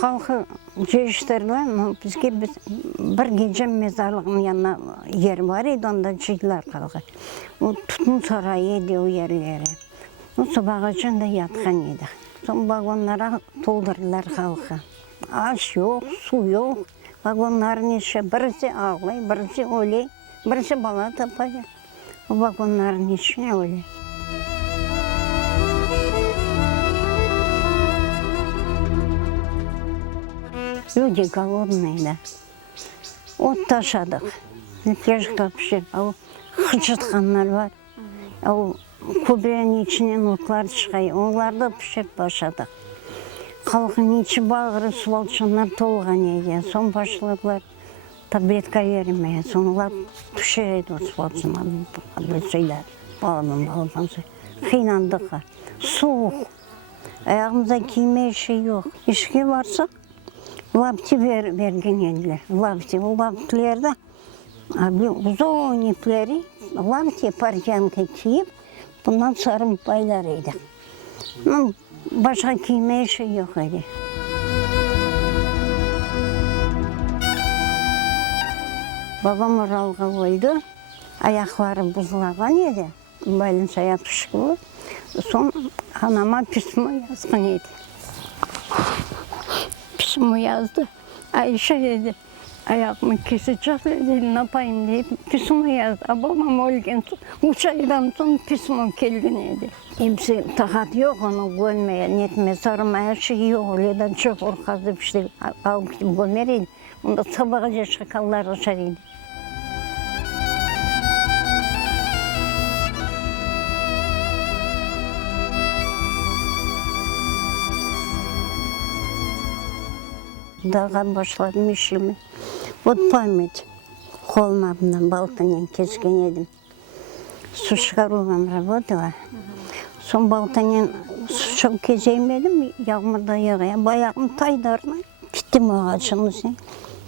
халқы жиыштырылған, бізге бір геже мезарлығының yanına yer var еді, онда жиылар халқы. Ол тұтын сарайы еді о ерлері. Осы бағашында ятқан еді. Сон вагонларға толдырылар халқы. Аш жоқ, су жоқ. Вагонларын еші бірісі ağlay, бірісі өлей, бірісі бала тапайды. Вагонларын ешіне өлей. Люди голодные, да. От ташадық. Пешка пішіп, ау қыжытқанлар бар. Ау көбірен içінен отлар шығай, оларды пішіп башадық. Халқын içі бағыры суалшынлар толған еді. Сон башылықлар таблетка вермей, сонлар пішіреді суалшынларын. Сөйлер, баламын. Қинандыққа. Суық. Аяғымызда киме іші жоқ. Ішке барсақ, лапти берген еділер. Лаптилерді, ұзон иплері, лапти партиянка киіп, бұнан сарым байлар еді. Başka киме іші жоқ еді. Babam оралға өлді, аяқлары бұзылаған еді. Байлынша аяқ ішкі болды. Сон анама письмо yazған еді. Письмо yazdı. Ayşe dedi, ayağımı kesecek dedi, ne yapayım deyip pismo yazdı. Babam ölgen son, 3 aydan sonra pismo geldi dedi. Hepsi takat yok onu görmeye, niyetme sarmaya şey yok. Öyleden çok orkazdı bir şey alıp gidip görmereydi. Onda sabaha şakallar aşarıydı. Dağdan başladım işimi. Вот память. Холмабından baltanен kesken yedim. Su çıkarılmam работала. Son baltanен su çok kezemedim. Yağmurda yağaya. Bayağım taydarına. Gittim ağacın üzerine.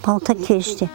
Balta kesti.